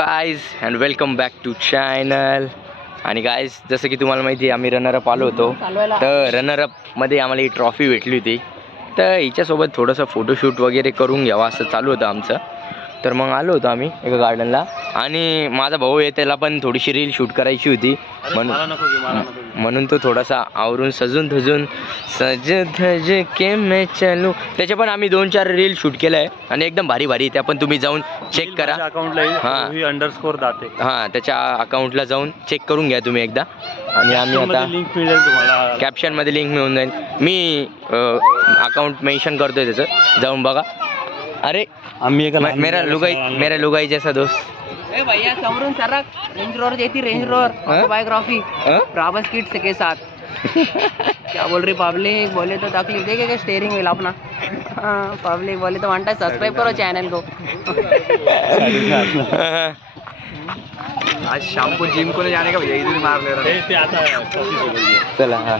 Guys and welcome back to channel. आणि guys जसं की तुम्हाला माहिती आहे आम्ही रनरअप आलो होतो, तर रनरअपमध्ये आम्हाला ही ट्रॉफी भेटली होती. तर हिच्यासोबत थोडंसं फोटोशूट वगैरे करून घ्यावं असं चालू होतं आमचं. तर मग आलो होतो आम्ही एका गार्डनला, आणि माझा भाऊ आहे त्याला पण थोडीशी रील शूट करायची होती, म्हणून तो थोडासा आवरून सजून धजून सज धज के मैं चलू, त्याचे पण आम्ही 2-4 रील शूट केलं आहे आणि एकदम भारी भारी. त्या पण तुम्ही जाऊन चेक करा अकाउंटला. हां त्याच्या अकाउंटला जाऊन चेक करून घ्या तुम्ही एकदा. आणि आम्ही आता लिंक मिळेल तुम्हाला, कॅप्शनमध्ये लिंक मिळून जाईल. मी अकाउंट मेन्शन करतोय त्याचं, जाऊन बघा. अरे आम्ही मेरा लुगाई जैसा दोस्त. ए भैया समरून सरक, रेंज रोवर देती, Range Rover Biography Brabus kids के साथ. क्या बोल रही पब्लिक? बोले तो तकलीफ देखेगा स्टेयरिंग व्हील अपना. हाँ पब्लिक बोले तो वांटा सब्सक्राइब करो चैनल को. आज शाम को जिम को जाने का भैया इधर मार ले रहा है. चला हाँ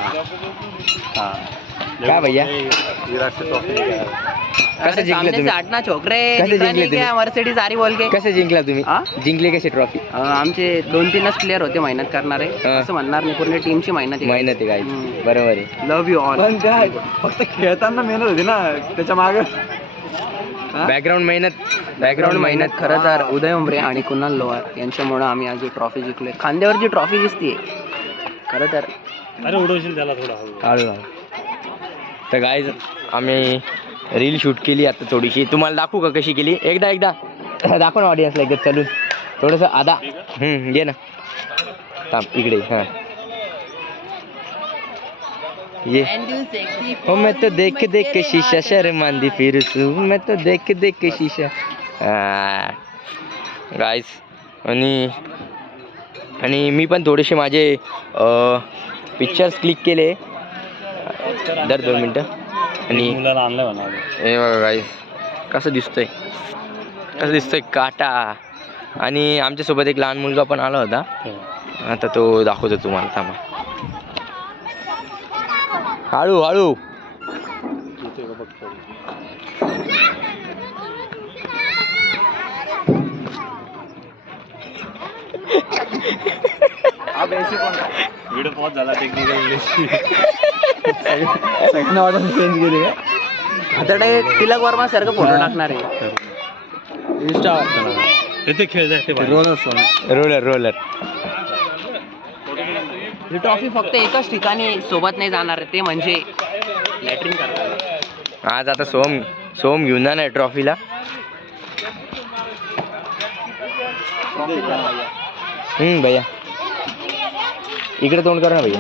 क्या भैया कैसे जिंकले तुम्ही? हटना छोकरे, क्या मर्सिडीज आरी बोल के. कसे जिंकला तुम्ही? जिंकले कसे ट्रॉफी? आमचे 2-3च प्लेयर होते मेहनत करणारे, असं म्हणणार नाही, पूर्ण टीमची मेहनत आहे काय. बरोबर आहे. Love you all. पण काय फक्त खेळताना मेहनत होती ना, त्याच्या मागे बॅकग्राऊंड मेहनत. खरं तर उदय उमरे आणि कुणाल लोहार यांच्यामुळे आम्ही आज ही ट्रॉफी जिंकलोय. खांद्यावरची ट्रॉफी दिसतीये खरं तर. अरे उडवशील त्याला थोडा हळू. तर गाईज आम्ही रील शूट केली आता थोडीशी, तुम्हाला दाखवू का कशी केली? एकदा दाखव ना ऑडियन्सला एकदा चलून थोडंसं. आधा घे ना, थांब इकडे. हां ये हो, मैं तो देख के शीशा शर्मांदी फिर मैं तो देख के शीशा. गाईज आणि मी पण थोडेसे माझे पिक्चर्स क्लिक केले दर 2 मिनटं. आणि मुलाला आणलं म्हणा. हे बघा गाईज कसं दिसतोय काटा. आणि आमच्यासोबत एक लहान मुलगा पण आला होता, आता तो दाखवतो तुम्हाला. थांबा, हळू. व्हिडिओ पॉज झाला, टेक्निकल सगळ्यांना ऑर्डर चेंज केली का? आता तिलक वर्मा सारखं फोटो टाकणार आहे इंस्टावर. ते खेळ रोलर. ही ट्रॉफी फक्त एकच ठिकाणी सोबत नाही जाणार आहे, ते म्हणजे लॅट्रिन करतात. आज आता सोम घेऊन जाणार ट्रॉफीला. भैया इकडे तोंड कर ना भैया.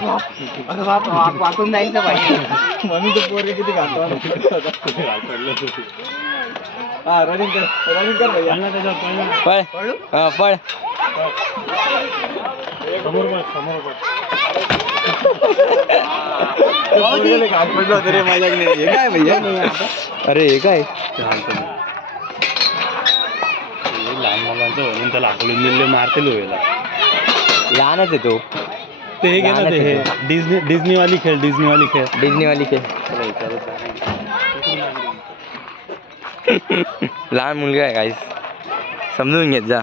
वाकून जायचं पाहिजे म्हणून तो पोरगे किती घालतो. हा रनिंग कर भैया. पळ. समोर घाट पडलं होतं रे माझ्याकडे. हे काय भैया? अरे हे काय लहान मुलांचं म्हणून त्याला आकलून दिले, मारतील व्हायला. लहानच आहे तो. ते हे घे ना, ते हे डिझनीवाली खेळ. लहान मुलगा आहे गाईस, समजून घेत जा.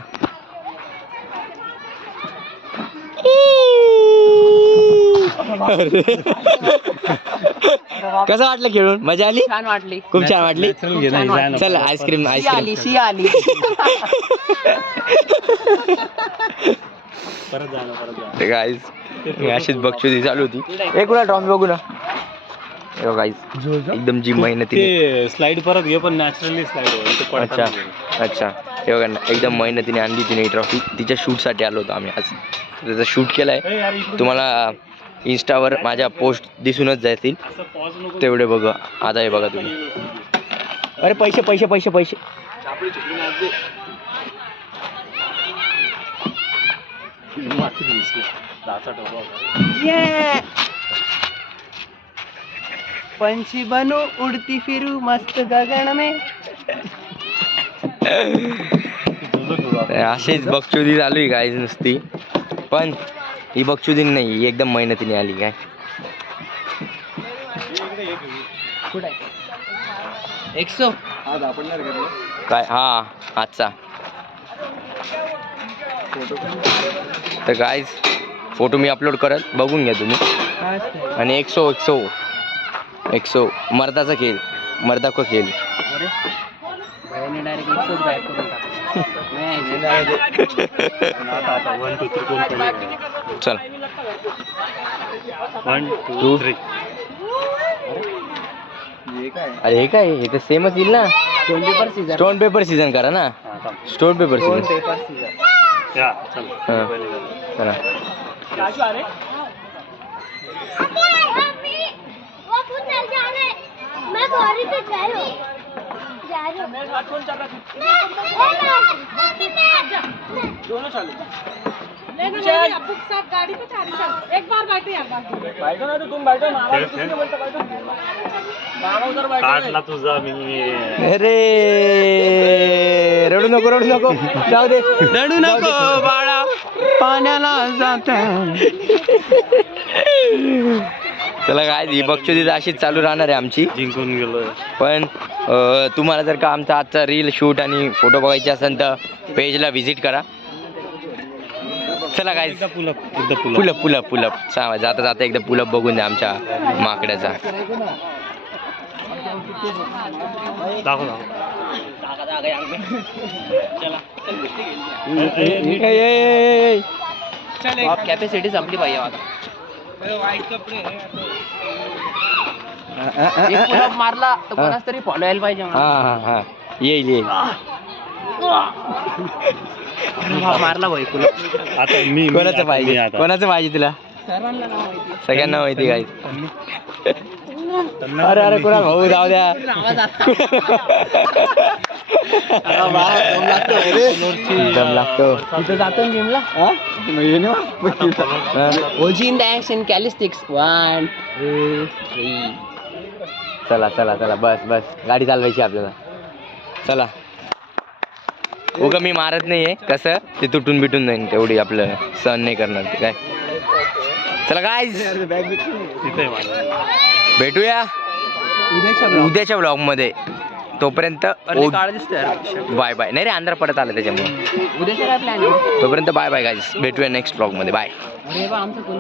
कसं वाटलं खेळून? मजा आली? छान वाटली, खूप छान वाटली. चल आईस्क्रीम परत गाईस अशीच बक्षुसी चालू होती. एक वेळा ट्रॉफी बघू ना. गाईस एकदम जी मेहनतीने स्लाइड परत घे, पण नॅचरली स्लाइड. अच्छा हे बघा ना, एकदम मेहनतीने आणली तिने ही ट्रॉफी. तिच्या शूटसाठी आलो होतो आम्ही आज. त्याचा शूट केलाय, तुम्हाला इंस्टावर माझ्या पोस्ट दिसूनच जातील तेवढे. बघा आता हे बघा तुम्ही. अरे पैसे. पंछी बनू उडती फिरू मस्त गगन में. अशीच बक्षुदी चालू आहे काय नुसती, पण ही बक्षुदी नाही, ही एकदम मेहनतीने आली काय. कुठे 100 काय? हा आजचा तर गाईज फोटो मी अपलोड करत बघून घ्या तुम्ही. आणि 100 मर्दाचा खेळ, मर्दा को खेळ. अरे भैयाने डायरेक्ट 100 बॅक करून टाकलं. आता 1 2 3 कोण पहिले चल 1 2 3. अरे हे काय, हे तर सेमच येईल ना. स्टोन पेपर सीझन करा ना. Stone paper season. या चल हां चला. काढला तुझा मी. अरे रडू नको जाऊ दे, रडू नको बाळा, पाण्याला जात. चला काय, ही बक्षुदी अशीच चालू राहणार आहे आमची. जिंकून गेलो. पण तुम्हाला जर का आमचा आजचा रील शूट आणि फोटो बघायचे असेल तर पेजला व्हिजिट करा. चला काय, पुलअप जाता जाता एकदा पुलअप बघून द्या आमच्या माकड्याचा. दाखव कॅपॅसिटी संपली पाहिजे आता. पुलअप मारला तर कोणाच तरी फॉलो यायला पाहिजे. हा येईल. मारला भाई पुलअप. आता मी कोणाचं पाहिजे तुला? सगळ्यांना माहिती काय. अरे कोणा भाऊ जाऊ द्या. दम लागतो तिथं जातो जिमला. ओजी इन द ऍक्शन कॅलिस्टिक्स 1 2 3. चला बस गाडी चालवायची आपल्याला. चला उगा मी मारत नाहीये, कसं ते तुटून बिटून जाईन, तेवढी आपलं सहन नाही करणार ते काय. चला गाईज भेटूया उद्याच्या ब्लॉग मध्ये. तोपर्यंत बाय बाय. नाही रे अंधार पडत आलं त्याच्यामुळे. उद्याच्या काय प्लॅन आहे? तोपर्यंत बाय बाय गाईज, भेटूया नेक्स्ट ब्लॉग मध्ये. बाय.